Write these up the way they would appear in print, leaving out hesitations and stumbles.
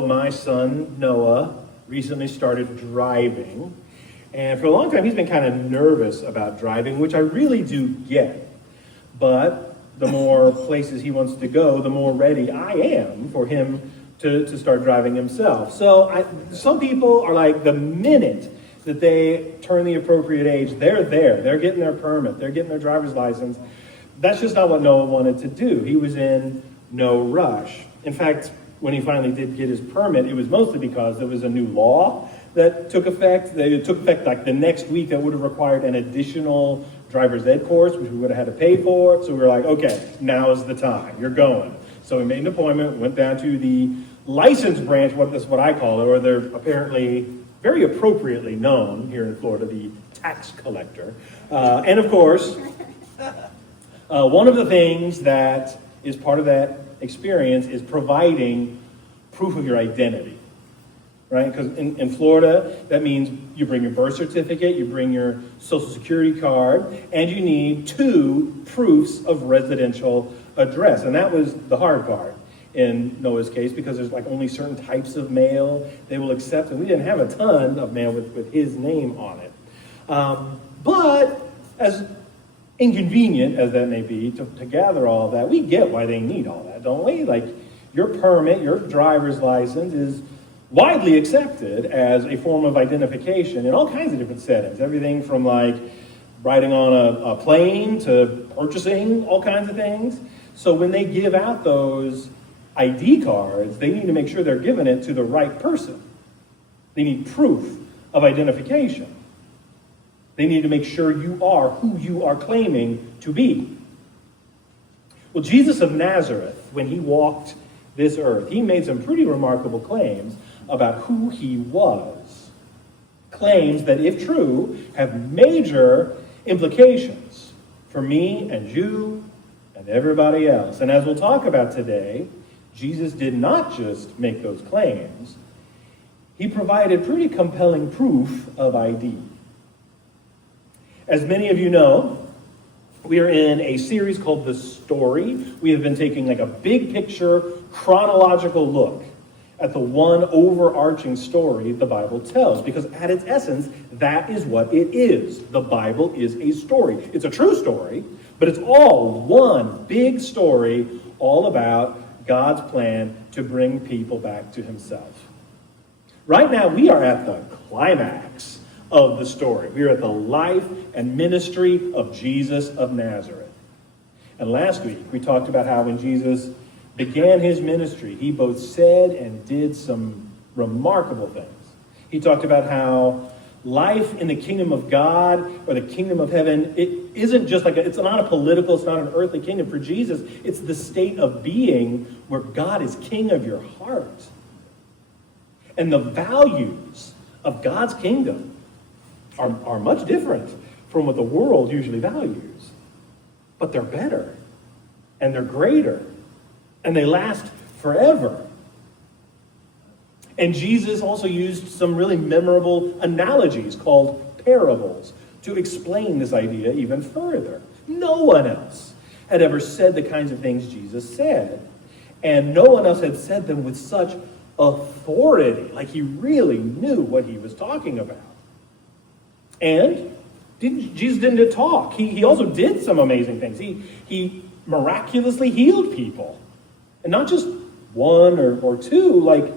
know, my son, Noah, recently started driving. And for a long time, he's been kind of nervous about driving, which I really do get. But the more places he wants to go, the more ready I am for him to start driving himself. So some people are like, the minute that they turn the appropriate age, they're there. They're getting their permit. They're getting their driver's license. That's just not what Noah wanted to do. He was in no rush. In fact, when he finally did get his permit, it was mostly because there was a new law that took effect. It took effect like the next week. That would have required an additional driver's ed course, which we would have had to pay for. So we were like, okay, now is the time. You're going. So we made an appointment, went down to the license branch, that's what I call it, or they're apparently very appropriately known here in Florida, the tax collector. And of course, one of the things that is part of that experience is providing proof of your identity, right? Because in Florida, that means you bring your birth certificate, you bring your social security card, and you need 2 proofs of residential address. And that was the hard part in Noah's case, because there's like only certain types of mail they will accept, and we didn't have a ton of mail with his name on it. But as inconvenient as that may be to gather all that, we get why they need all that, don't we? Like, your permit, your driver's license is widely accepted as a form of identification in all kinds of different settings. Everything from like riding on a plane to purchasing all kinds of things. So when they give out those ID cards, they need to make sure they're giving it to the right person. They need proof of identification. They need to make sure you are who you are claiming to be. Well, Jesus of Nazareth, when he walked this earth, he made some pretty remarkable claims about who he was. Claims that, if true, have major implications for me and you and everybody else. And as we'll talk about today, Jesus did not just make those claims. He provided pretty compelling proof of ID. As many of you know, we are in a series called The Story. We have been taking like a big picture, chronological look at the one overarching story the Bible tells. Because at its essence, that is what it is. The Bible is a story. It's a true story, but it's all one big story, all about God's plan to bring people back to himself. Right now, we are at the climax of the story. We are at the life and ministry of Jesus of Nazareth. And last week, we talked about how when Jesus began his ministry, he both said and did some remarkable things. He talked about how life in the kingdom of God or the kingdom of heaven, it isn't just like it's not a political, it's not an earthly kingdom. For Jesus, it's the state of being where God is king of your heart. And the values of God's kingdom are much different from what the world usually values. But they're better, and they're greater, and they last forever. And Jesus also used some really memorable analogies called parables to explain this idea even further. No one else had ever said the kinds of things Jesus said. And no one else had said them with such authority, like he really knew what he was talking about. And Jesus didn't talk. He also did some amazing things. He miraculously healed people. And not just one or two, like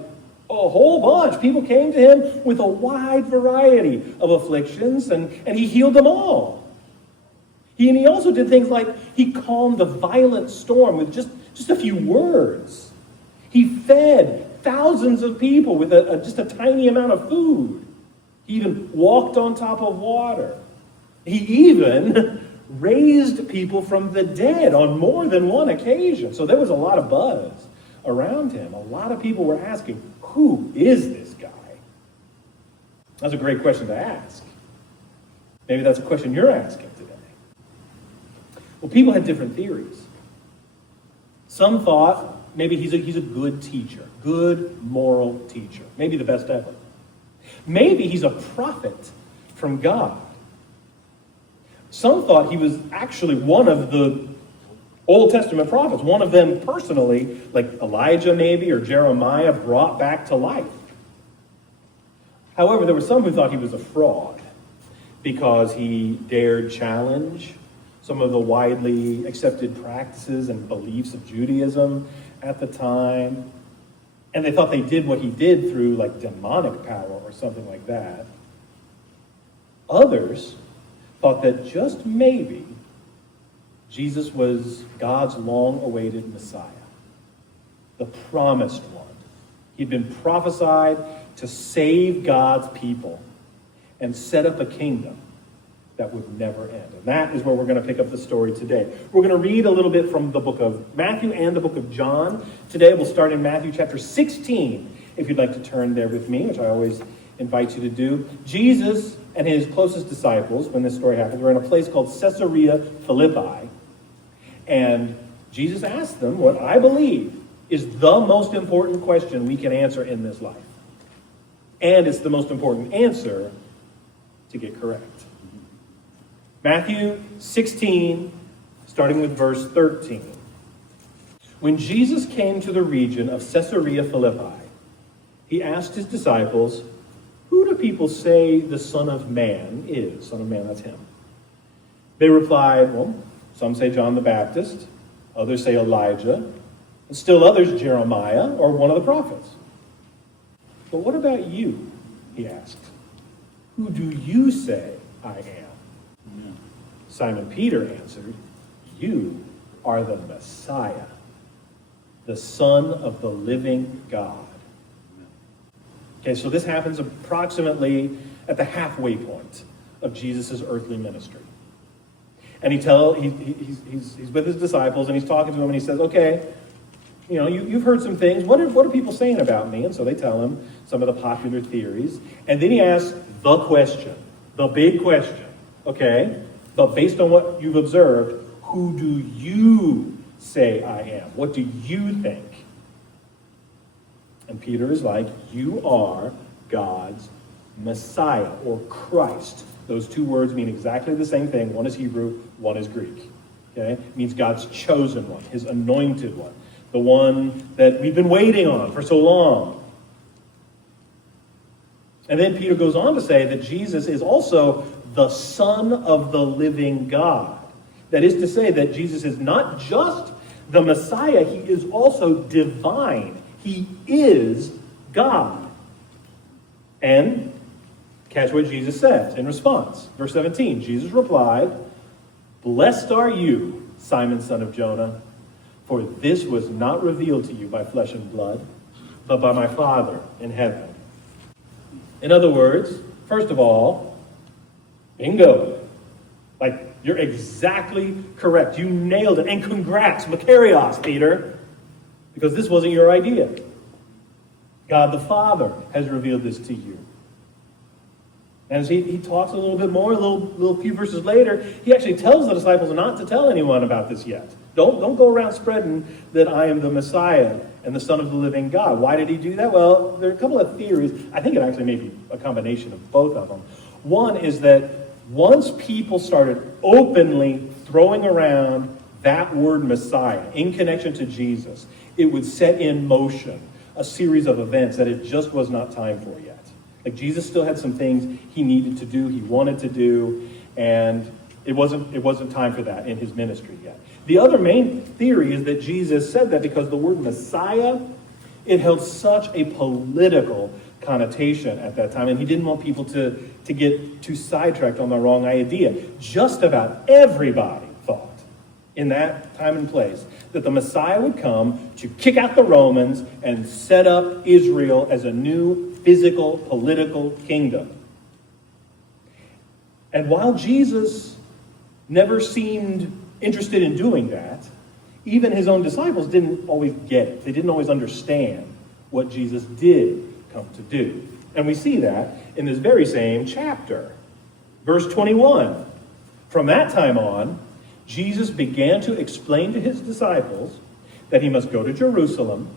a whole bunch. People came to him with a wide variety of afflictions, and he healed them all. He also did things like he calmed the violent storm with just a few words. He fed thousands of people with just a tiny amount of food. He even walked on top of water. He even raised people from the dead on more than one occasion. So there was a lot of buzz around him. A lot of people were asking, who is this guy? That's a great question to ask. Maybe that's a question you're asking today. Well, people had different theories. Some thought maybe he's a good teacher, good moral teacher, maybe the best ever. Maybe he's a prophet from God. Some thought he was actually one of the Old Testament prophets, one of them personally, like Elijah maybe, or Jeremiah, brought back to life. However, there were some who thought he was a fraud because he dared challenge some of the widely accepted practices and beliefs of Judaism at the time. And they thought they did what he did through like demonic power or something like that. Others thought that just maybe Jesus was God's long-awaited Messiah, the promised one. He'd been prophesied to save God's people and set up a kingdom that would never end. And that is where we're going to pick up the story today. We're going to read a little bit from the book of Matthew and the book of John. Today we'll start in Matthew chapter 16, if you'd like to turn there with me, which I always invite you to do. Jesus and his closest disciples, when this story happens, were in a place called Caesarea Philippi. And Jesus asked them what I believe is the most important question we can answer in this life. And it's the most important answer to get correct. Matthew 16, starting with verse 13. When Jesus came to the region of Caesarea Philippi, he asked his disciples, "Who do people say the Son of Man is?" Son of Man, that's him. They replied, "Well, some say John the Baptist, others say Elijah, and still others Jeremiah or one of the prophets." "But what about you?" he asked. "Who do you say I am?" Simon Peter answered, "You are the Messiah, the Son of the living God." Okay, so this happens approximately at the halfway point of Jesus' earthly ministry. And he's with his disciples, and he's talking to them, and he says, "Okay, you've heard some things. What are people saying about me?" And so they tell him some of the popular theories. And then he asks the question, the big question, okay? But based on what you've observed, who do you say I am? What do you think? And Peter is like, "You are God's Messiah," or Christ. Those two words mean exactly the same thing. One is Hebrew, one is Greek. Okay? It means God's chosen one, his anointed one, the one that we've been waiting on for so long. And then Peter goes on to say that Jesus is also the Son of the living God. That is to say that Jesus is not just the Messiah, he is also divine. He is God. And catch what Jesus says in response. Verse 17, Jesus replied, "Blessed are you, Simon, son of Jonah, for this was not revealed to you by flesh and blood, but by my Father in heaven." In other words, first of all, bingo. Like, you're exactly correct. You nailed it. And congrats, makarios, Peter, because this wasn't your idea. God the Father has revealed this to you. And as he talks a little bit more, a little few verses later, he actually tells the disciples not to tell anyone about this yet. Don't go around spreading that I am the Messiah and the Son of the living God. Why did he do that? Well, there are a couple of theories. I think it actually may be a combination of both of them. One is that once people started openly throwing around that word Messiah in connection to Jesus, it would set in motion a series of events that it just was not time for yet. Like, Jesus still had some things he needed to do, he wanted to do, and it wasn't time for that in his ministry yet. The other main theory is that Jesus said that because the word Messiah, it held such a political connotation at that time, and he didn't want people to get too sidetracked on the wrong idea. Just about everybody thought in that time and place that the Messiah would come to kick out the Romans and set up Israel as a new physical, political kingdom. And while Jesus never seemed interested in doing that, even his own disciples didn't always get it. They didn't always understand what Jesus did come to do. And we see that in this very same chapter. Verse 21. From that time on, Jesus began to explain to his disciples that he must go to Jerusalem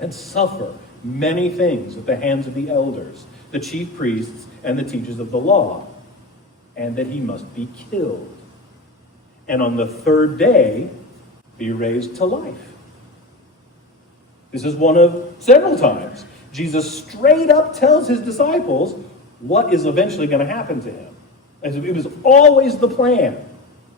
and suffer many things at the hands of the elders, the chief priests, and the teachers of the law, and that he must be killed. And on the third day, be raised to life. This is one of several times Jesus straight up tells his disciples what is eventually going to happen to him. It was always the plan.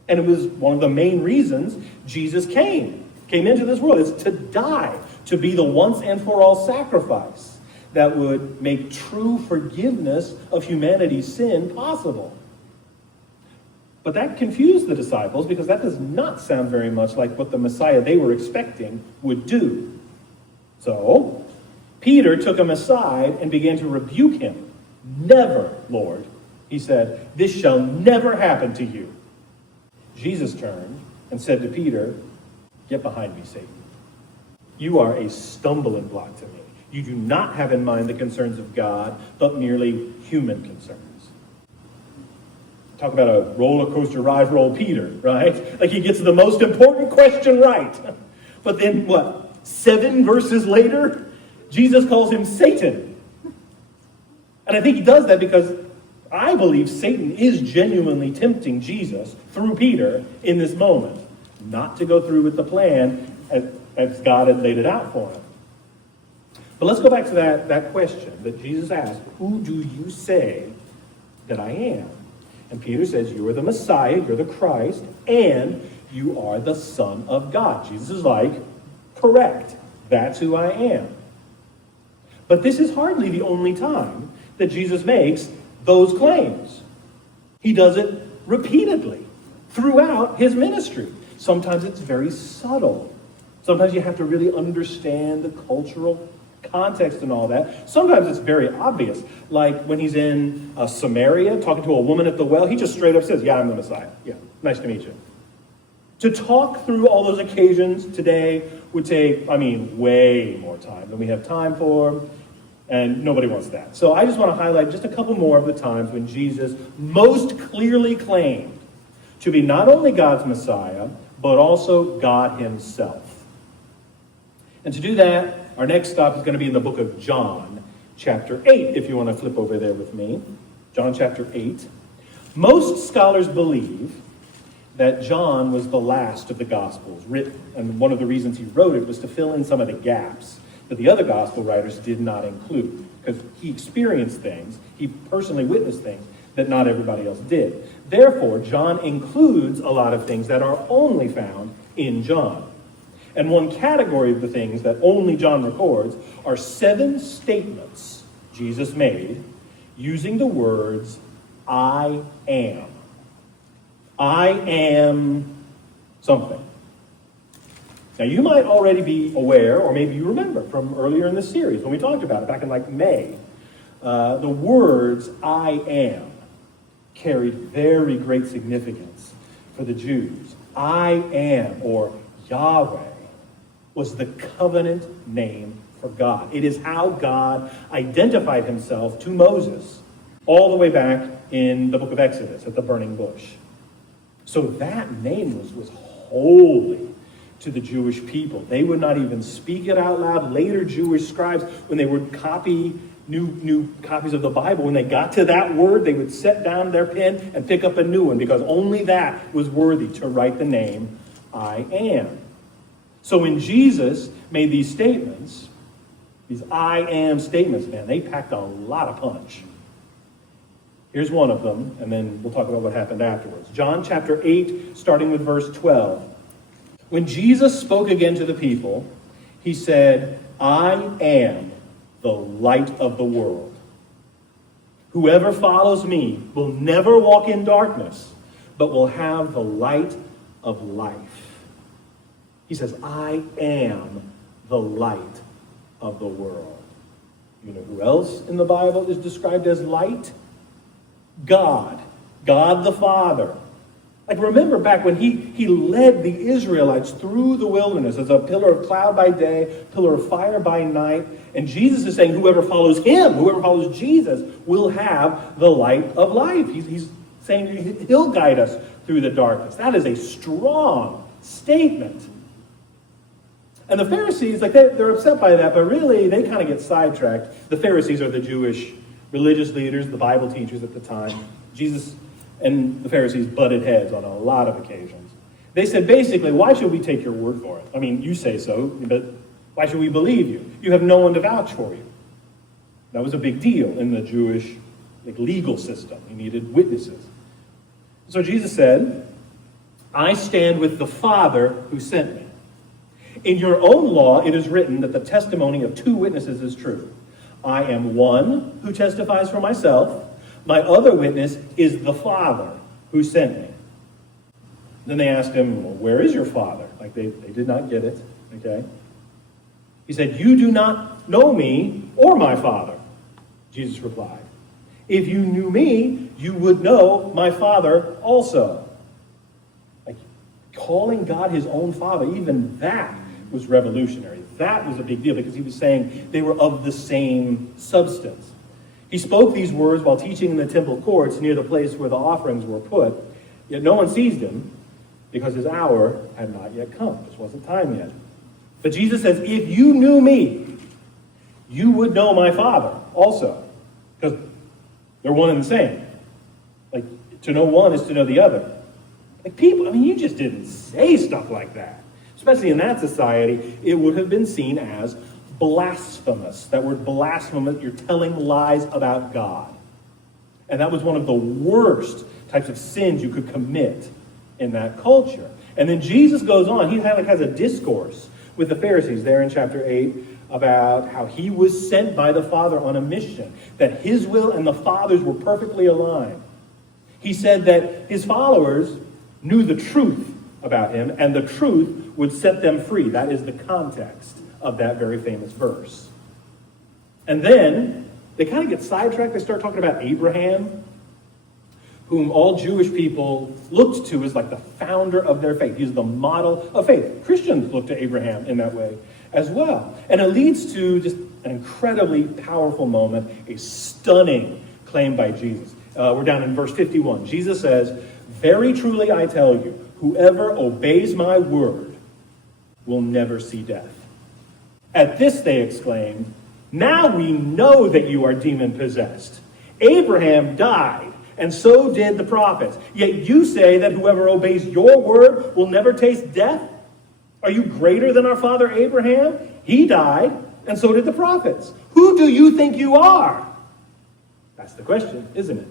And it was one of the main reasons Jesus came into this world, is to die, to be the once and for all sacrifice that would make true forgiveness of humanity's sin possible. But that confused the disciples because that does not sound very much like what the Messiah they were expecting would do. So, Peter took him aside and began to rebuke him. "Never, Lord," he said, "this shall never happen to you." Jesus turned and said to Peter, "Get behind me, Satan. You are a stumbling block to me. You do not have in mind the concerns of God, but merely human concerns." Talk about a roller coaster ride for old Peter, right? Like he gets the most important question right. But then 7 verses later, Jesus calls him Satan. And I think he does that because I believe Satan is genuinely tempting Jesus through Peter in this moment, not to go through with the plan as God had laid it out for him. But let's go back to that question that Jesus asked, "Who do you say that I am?" And Peter says, "You are the Messiah, you're the Christ, and you are the Son of God." Jesus is like, "Correct, that's who I am." But this is hardly the only time that Jesus makes those claims. He does it repeatedly throughout his ministry. Sometimes it's very subtle. Sometimes you have to really understand the cultural context and all that. Sometimes it's very obvious. Like when he's in Samaria talking to a woman at the well, he just straight up says, "Yeah, I'm the Messiah. Yeah, nice to meet you." To talk through all those occasions today would take, way more time than we have time for. And nobody wants that. So I just want to highlight just a couple more of the times when Jesus most clearly claimed to be not only God's Messiah, but also God himself. And to do that, our next stop is going to be in the book of John, chapter 8, if you want to flip over there with me. John chapter 8. Most scholars believe that John was the last of the Gospels written. And one of the reasons he wrote it was to fill in some of the gaps that the other gospel writers did not include, because he experienced things, he personally witnessed things that not everybody else did. Therefore, John includes a lot of things that are only found in John. And one category of the things that only John records are 7 statements Jesus made using the words, "I am." I am something. Now, you might already be aware, or maybe you remember from earlier in the series when we talked about it back in May, the words "I am" carried very great significance for the Jews. I am, or Yahweh, was the covenant name for God. It is how God identified himself to Moses all the way back in the book of Exodus at the burning bush. So that name was holy to the Jewish people. They would not even speak it out loud. Later Jewish scribes, when they would copy new copies of the Bible, when they got to that word, they would set down their pen and pick up a new one, because only that was worthy to write the name I am. So when Jesus made these statements, these I am statements, man, they packed a lot of punch. Here's one of them, and then we'll talk about what happened afterwards. John chapter 8, starting with verse 12. When Jesus spoke again to the people, he said, "I am the light of the world. Whoever follows me will never walk in darkness, but will have the light of life." He says, "I am the light of the world." You know who else in the Bible is described as light? God the Father. Like, remember back when he led the Israelites through the wilderness as a pillar of cloud by day, pillar of fire by night. And Jesus is saying whoever follows him, whoever follows Jesus, will have the light of life. He's saying he'll guide us through the darkness. That is a strong statement. And the Pharisees, they're upset by that, but really they kind of get sidetracked. The Pharisees are the Jewish religious leaders, the Bible teachers at the time. Jesus and the Pharisees butted heads on a lot of occasions. They said, basically, why should we take your word for it? I mean, you say so, but why should we believe you? You have no one to vouch for you. That was a big deal in the Jewish legal system. You needed witnesses. So Jesus said, I stand with the Father who sent me. In your own law, it is written that the testimony of two witnesses is true. I am one who testifies for myself. My other witness is the Father who sent me. Then they asked him, well, where is your Father? Like they did not get it, okay? He said, you do not know me or my Father. Jesus replied, if you knew me, you would know my Father also. Like calling God his own Father, even that was revolutionary. That was a big deal because he was saying they were of the same substance. He spoke these words while teaching in the temple courts near the place where the offerings were put, yet no one seized him because his hour had not yet come. It just wasn't time yet. But Jesus says, if you knew me, you would know my Father also. Because they're one and the same. Like, to know one is to know the other. Like, people, I mean, you just didn't say stuff like that. Especially in that society, it would have been seen as blasphemous. That word blasphemous, you're telling lies about God. And that was one of the worst types of sins you could commit in that culture. And then Jesus goes on, he has a discourse with the Pharisees there in chapter 8 about how he was sent by the Father on a mission, that his will and the Father's were perfectly aligned. He said that his followers knew the truth about him, and the truth would set them free. That is the context of that very famous verse. And then they kind of get sidetracked. They start talking about Abraham, whom all Jewish people looked to as like the founder of their faith. He's the model of faith. Christians look to Abraham in that way as well. And it leads to just an incredibly powerful moment, a stunning claim by Jesus. We're down in verse 51. Jesus says, very truly I tell you, whoever obeys my word will never see death. At this they exclaimed, now we know that you are demon-possessed. Abraham died, and so did the prophets. Yet you say that whoever obeys your word will never taste death? Are you greater than our father Abraham? He died, and so did the prophets. Who do you think you are? That's the question, isn't it?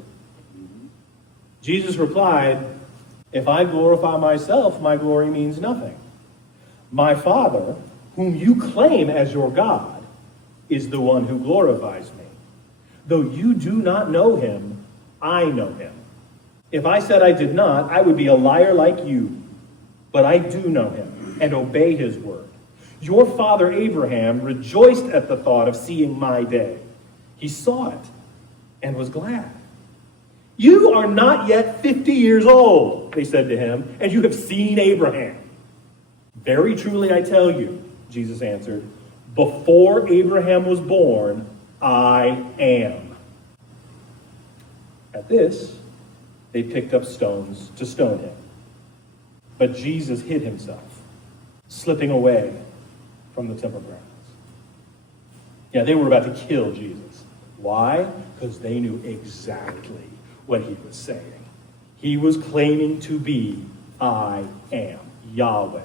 Jesus replied, if I glorify myself, my glory means nothing. My Father, whom you claim as your God, is the one who glorifies me. Though you do not know him, I know him. If I said I did not, I would be a liar like you. But I do know him and obey his word. Your father Abraham rejoiced at the thought of seeing my day. He saw it and was glad. You are not yet 50 years old, they said to him, and you have seen Abraham. Very truly I tell you, Jesus answered, before Abraham was born, I am. At this, they picked up stones to stone him. But Jesus hid himself, slipping away from the temple grounds. Yeah, they were about to kill Jesus. Why? Because they knew exactly what he was saying. He was claiming to be, I am Yahweh.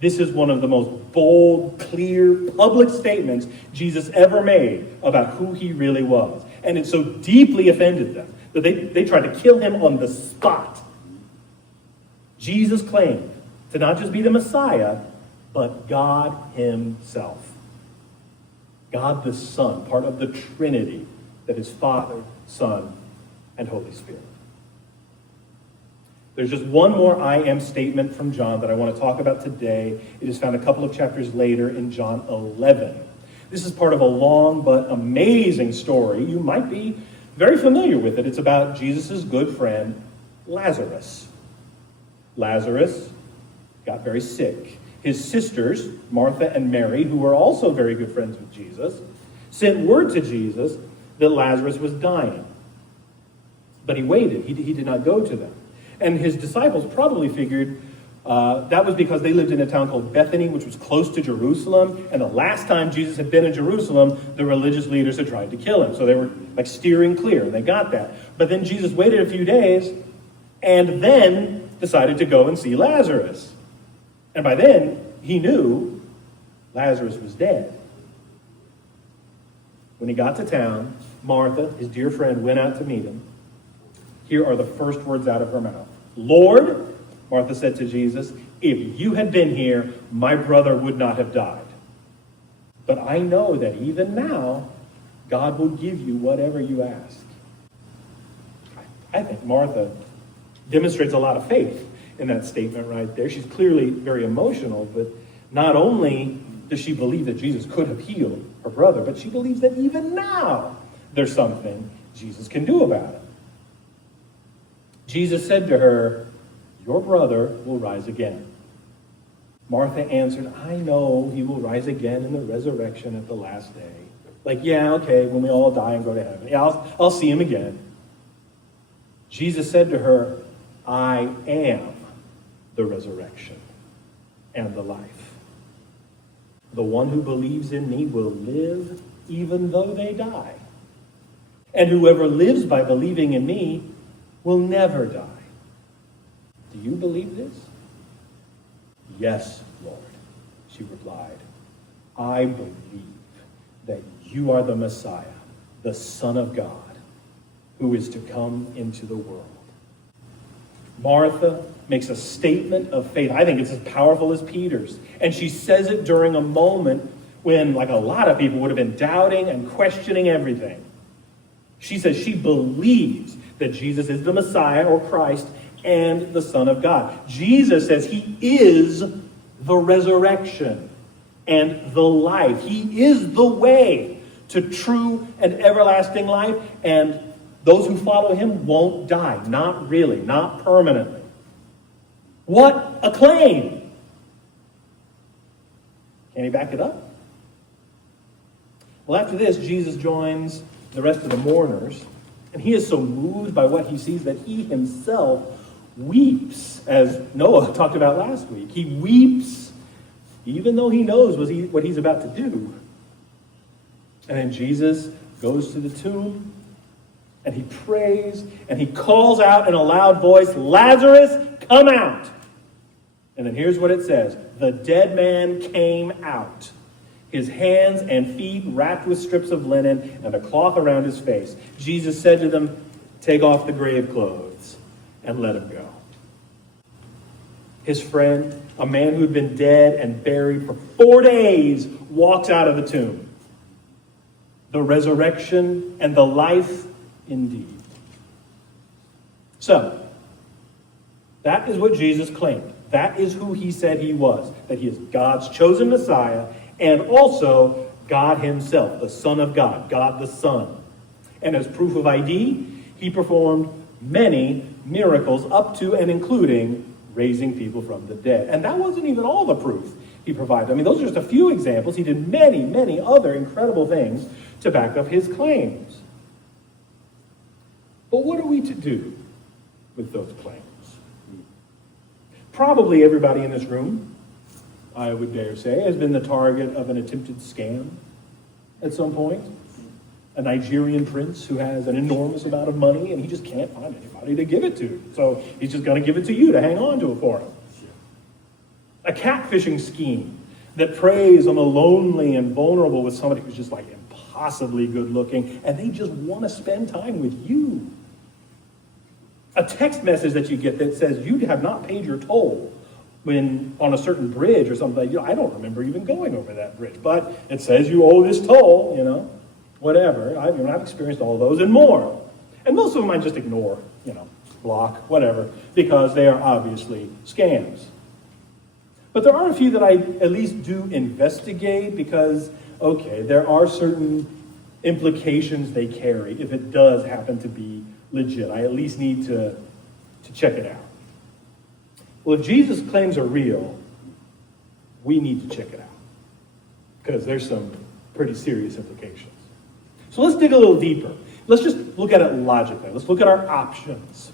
This is one of the most bold, clear, public statements Jesus ever made about who he really was. And it so deeply offended them that they tried to kill him on the spot. Jesus claimed to not just be the Messiah, but God himself. God the Son, part of the Trinity that is Father, Son, and Holy Spirit. There's just one more I am statement from John that I want to talk about today. It is found a couple of chapters later in John 11. This is part of a long but amazing story. You might be very familiar with it. It's about Jesus' good friend, Lazarus. Lazarus got very sick. His sisters, Martha and Mary, who were also very good friends with Jesus, sent word to Jesus that Lazarus was dying. But he waited. He did not go to them. And his disciples probably figured that was because they lived in a town called Bethany, which was close to Jerusalem. And the last time Jesus had been in Jerusalem, the religious leaders had tried to kill him. So they were steering clear, and they got that. But then Jesus waited a few days, and then decided to go and see Lazarus. And by then, he knew Lazarus was dead. When he got to town, Martha, his dear friend, went out to meet him. Here are the first words out of her mouth. "Lord," Martha said to Jesus, "if you had been here, my brother would not have died. But I know that even now, God will give you whatever you ask." I think Martha demonstrates a lot of faith in that statement right there. She's clearly very emotional, but not only does she believe that Jesus could have healed her brother, but she believes that even now there's something Jesus can do about it. Jesus said to her, "Your brother will rise again." Martha answered, "I know he will rise again in the resurrection at the last day." Like, yeah, okay, when we all die and go to heaven. Yeah, I'll see him again. Jesus said to her, "I am the resurrection and the life. The one who believes in me will live even though they die. And whoever lives by believing in me will never die." Do you believe this? "Yes, Lord," she replied. "I believe that you are the Messiah, the Son of God, who is to come into the world." Martha makes a statement of faith. I think it's as powerful as Peter's. And she says it during a moment when, like a lot of people, would have been doubting and questioning everything. She says she believes that Jesus is the Messiah or Christ and the Son of God. Jesus says he is the resurrection and the life. He is the way to true and everlasting life, and those who follow him won't die. Not really, not permanently. What a claim! Can he back it up? Well, after this, Jesus joins the rest of the mourners, and he is so moved by what he sees that he himself weeps, as Noah talked about last week. He weeps even though he knows what he's about to do. And then Jesus goes to the tomb, and he prays, and he calls out in a loud voice, "Lazarus, come out!" And then here's what it says. The dead man came out, his hands and feet wrapped with strips of linen and a cloth around his face. Jesus said to them, "Take off the grave clothes and let him go." His friend, a man who had been dead and buried for 4 days, walks out of the tomb. The resurrection and the life indeed. So, that is what Jesus claimed. That is who he said he was. That he is God's chosen Messiah and also God himself, the Son of God, God the Son. And as proof of ID, he performed many miracles up to and including raising people from the dead. And that wasn't even all the proof he provided. I mean, those are just a few examples. He did many, many other incredible things to back up his claims. But what are we to do with those claims? Probably everybody in this room, I would dare say, has been the target of an attempted scam at some point. A Nigerian prince who has an enormous amount of money and he just can't find anybody to give it to. So he's just going to give it to you to hang on to it for him. A catfishing scheme that preys on the lonely and vulnerable with somebody who's just like impossibly good looking and they just want to spend time with you. A text message that you get that says you have not paid your toll when on a certain bridge or something. I don't remember even going over that bridge, but it says you owe this toll, whatever. I've experienced all those and more. And most of them I just ignore, block, whatever, because they are obviously scams. But there are a few that I at least do investigate because, okay, there are certain implications they carry if it does happen to be legit. I at least need to check it out. Well, if Jesus' claims are real, we need to check it out because there's some pretty serious implications. So let's dig a little deeper. Let's just look at it logically. Let's look at our options.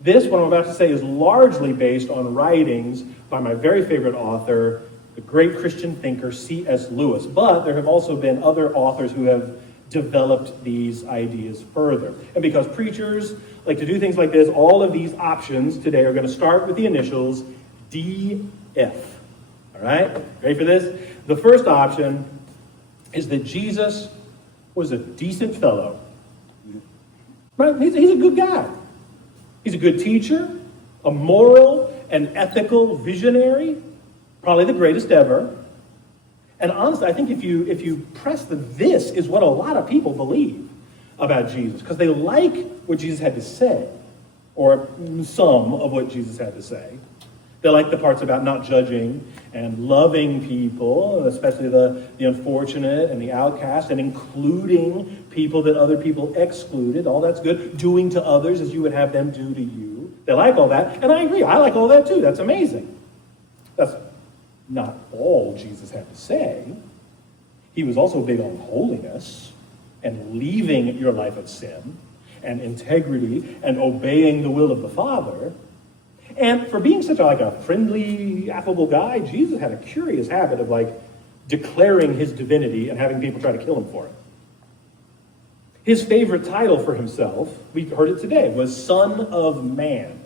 This, what I'm about to say, is largely based on writings by my very favorite author, the great Christian thinker C.S. Lewis. But there have also been other authors who have developed these ideas further. And because preachers Like to do things like this, all of these options today are going to start with the initials DF. All right? Ready for this? The first option is that Jesus was a decent fellow. Right? He's a good guy. He's a good teacher, a moral and ethical visionary, probably the greatest ever. And honestly, I think if you press this is what a lot of people believe about Jesus, because they like what Jesus had to say, or some of what Jesus had to say. They like the parts about not judging and loving people, especially the unfortunate and the outcast, and including people that other people excluded. All that's good. Doing to others as you would have them do to you. They like all that, and I agree. I like all that too. That's amazing. That's not all Jesus had to say. He was also big on holiness and leaving your life of sin and integrity and obeying the will of the Father. And for being such a friendly, affable guy, Jesus had a curious habit of declaring his divinity and having people try to kill him for it. His favorite title for himself, we heard it today, was Son of Man.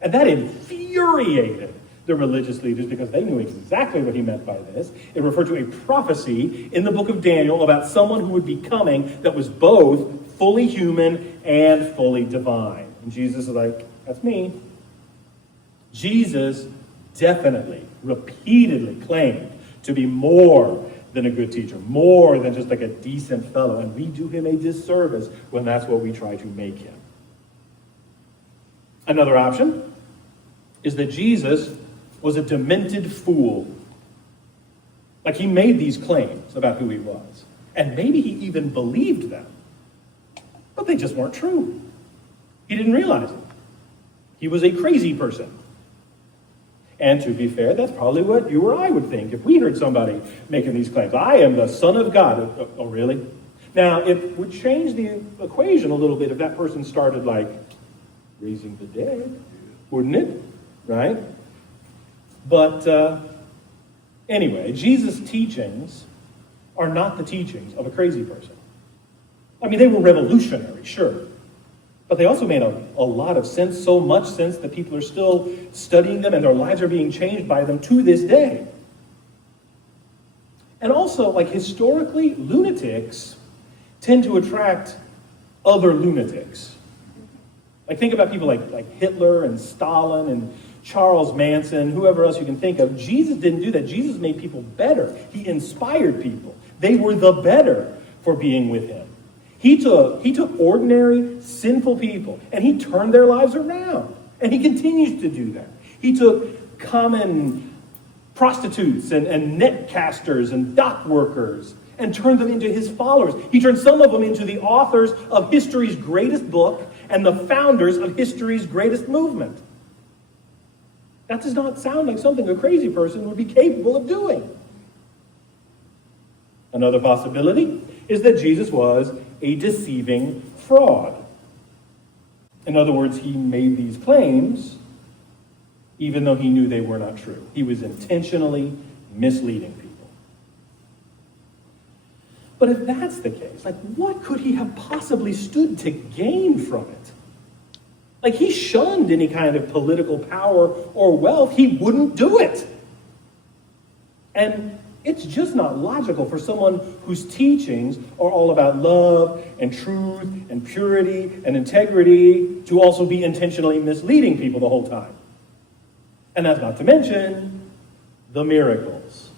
And that infuriated the religious leaders because they knew exactly what he meant by this. It referred to a prophecy in the book of Daniel about someone who would be coming that was both fully human and fully divine. And Jesus is like, that's me. Jesus definitely, repeatedly claimed to be more than a good teacher, more than just a decent fellow. And we do him a disservice when that's what we try to make him. Another option is that Jesus was a demented fool. He made these claims about who he was. And maybe he even believed them. But they just weren't true. He didn't realize it. He was a crazy person. And to be fair, that's probably what you or I would think if we heard somebody making these claims. I am the Son of God. Oh, really? Now, it would change the equation a little bit if that person started raising the dead, wouldn't it? Right? But anyway, Jesus' teachings are not the teachings of a crazy person. I mean, they were revolutionary, sure. But they also made a lot of sense, so much sense that people are still studying them and their lives are being changed by them to this day. And also, historically, lunatics tend to attract other lunatics. Think about people like Hitler and Stalin and Charles Manson, whoever else you can think of. Jesus didn't do that. Jesus made people better. He inspired people. They were the better for being with him. He took ordinary, sinful people, and he turned their lives around. And he continues to do that. He took common prostitutes and net casters and dock workers and turned them into his followers. He turned some of them into the authors of history's greatest book and the founders of history's greatest movement. That does not sound like something a crazy person would be capable of doing. Another possibility is that Jesus was a deceiving fraud. In other words, he made these claims even though he knew they were not true. He was intentionally misleading people. But if that's the case, what could he have possibly stood to gain from it? He shunned any kind of political power or wealth. He wouldn't do it. And it's just not logical for someone whose teachings are all about love and truth and purity and integrity to also be intentionally misleading people the whole time. And that's not to mention the miracles,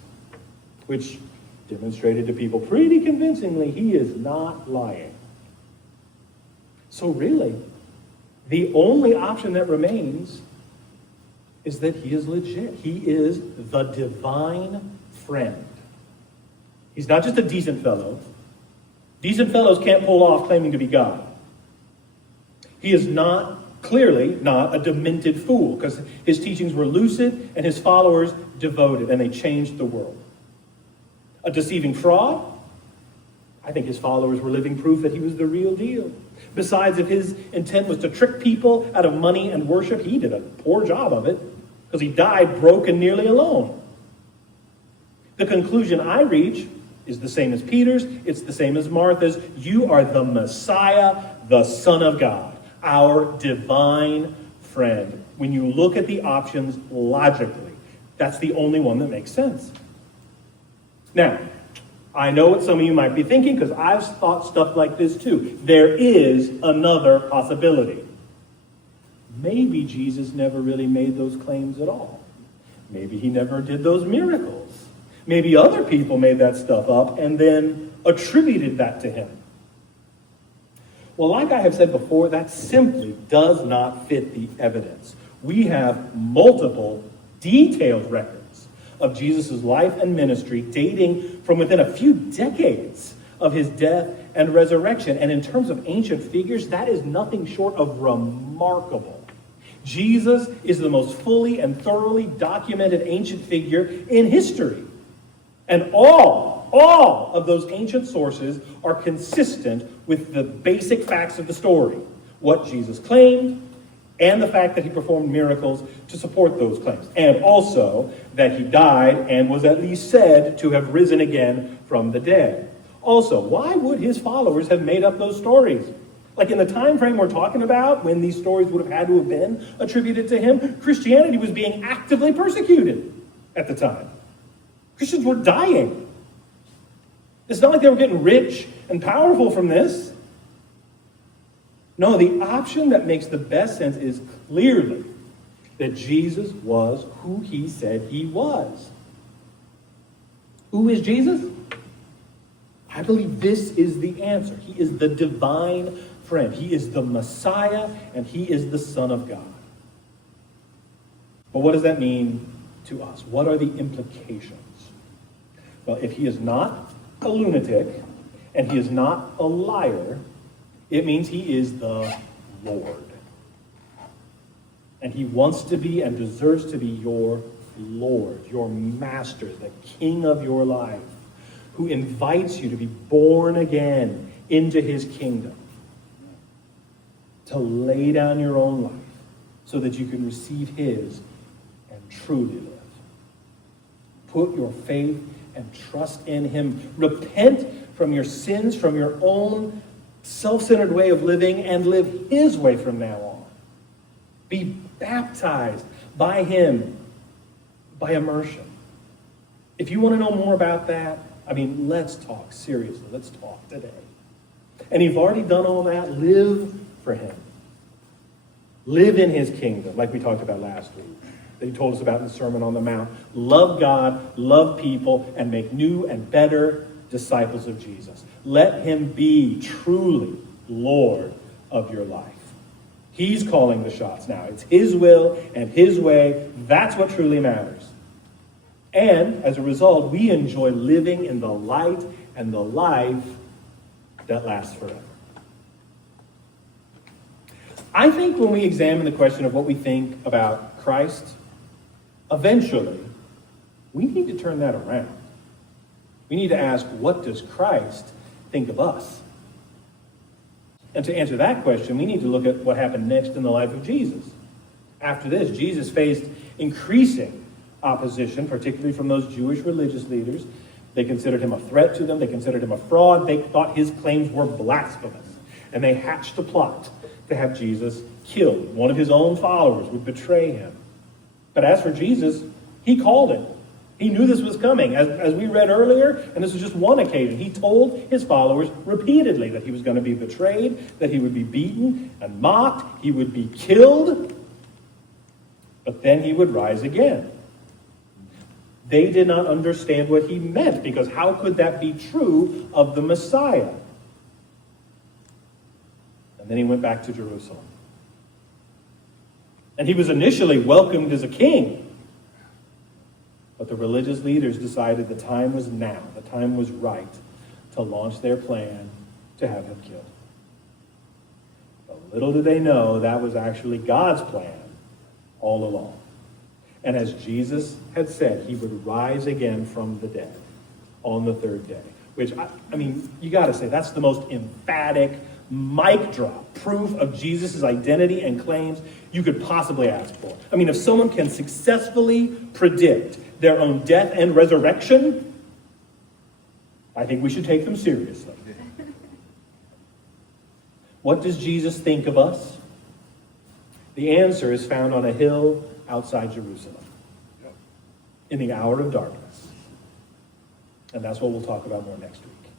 which demonstrated to people pretty convincingly he is not lying. So really, the only option that remains is that he is legit. He is the divine friend. He's not just a decent fellow. Decent fellows can't pull off claiming to be God. He is clearly not a demented fool, because his teachings were lucid and his followers devoted, and they changed the world. A deceiving fraud? I think his followers were living proof that he was the real deal. Besides, if his intent was to trick people out of money and worship, he did a poor job of it, because he died broke and nearly alone. The conclusion I reach is the same as Peter's. It's the same as Martha's. You are the Messiah, the Son of God, our divine friend. When you look at the options logically, that's the only one that makes sense. Now, I know what some of you might be thinking, because I've thought stuff like this too. There is another possibility. Maybe Jesus never really made those claims at all. Maybe he never did those miracles. Maybe other people made that stuff up and then attributed that to him. Well, like I have said before, that simply does not fit the evidence. We have multiple detailed records of Jesus' life and ministry dating from within a few decades of his death and resurrection. And in terms of ancient figures, that is nothing short of remarkable. Jesus is the most fully and thoroughly documented ancient figure in history. And all of those ancient sources are consistent with the basic facts of the story. What Jesus claimed, and the fact that he performed miracles to support those claims. And also that he died and was at least said to have risen again from the dead. Also, why would his followers have made up those stories? Like in the time frame we're talking about, when these stories would have had to have been attributed to him, Christianity was being actively persecuted at the time. Christians were dying. It's not like they were getting rich and powerful from this. No, the option that makes the best sense is clearly that Jesus was who he said he was. Who is Jesus? I believe this is the answer. He is the divine friend. He is the Messiah, and he is the Son of God. But what does that mean to us? What are the implications? Well, if he is not a lunatic, and he is not a liar, it means he is the Lord. And he wants to be and deserves to be your Lord, your master, the king of your life, who invites you to be born again into his kingdom, to lay down your own life so that you can receive his and truly live. Put your faith and trust in him. Repent from your sins, from your own self-centered way of living, and live his way from now on. Be baptized by him by immersion. If you want to know more about that, let's talk seriously. Let's talk today. And you've already done all that. Live for him. Live in his kingdom, like we talked about last week, that he told us about in the Sermon on the Mount. Love God, love people, and make new and better disciples of Jesus. Let him be truly Lord of your life. He's calling the shots now. It's his will and his way. That's what truly matters. And as a result, we enjoy living in the light and the life that lasts forever. I think when we examine the question of what we think about Christ, eventually, we need to turn that around. We need to ask, what does Christ think of us? And to answer that question, we need to look at what happened next in the life of Jesus. After this, Jesus faced increasing opposition, particularly from those Jewish religious leaders. They considered him a threat to them. They considered him a fraud. They thought his claims were blasphemous. And they hatched a plot to have Jesus killed. One of his own followers would betray him. But as for Jesus, he called it. He knew this was coming. As we read earlier, and this was just one occasion, he told his followers repeatedly that he was going to be betrayed, that he would be beaten and mocked, he would be killed, but then he would rise again. They did not understand what he meant, because how could that be true of the Messiah? And then he went back to Jerusalem. And he was initially welcomed as a king. But the religious leaders decided the time was now, the time was right to launch their plan to have him killed. But little did they know that was actually God's plan all along. And as Jesus had said, he would rise again from the dead on the third day. Which, you got to say, that's the most emphatic, mic drop proof of Jesus' identity and claims you could possibly ask for. If someone can successfully predict their own death and resurrection, I think we should take them seriously. What does Jesus think of us? The answer is found on a hill outside Jerusalem in the hour of darkness. And that's what we'll talk about more next week.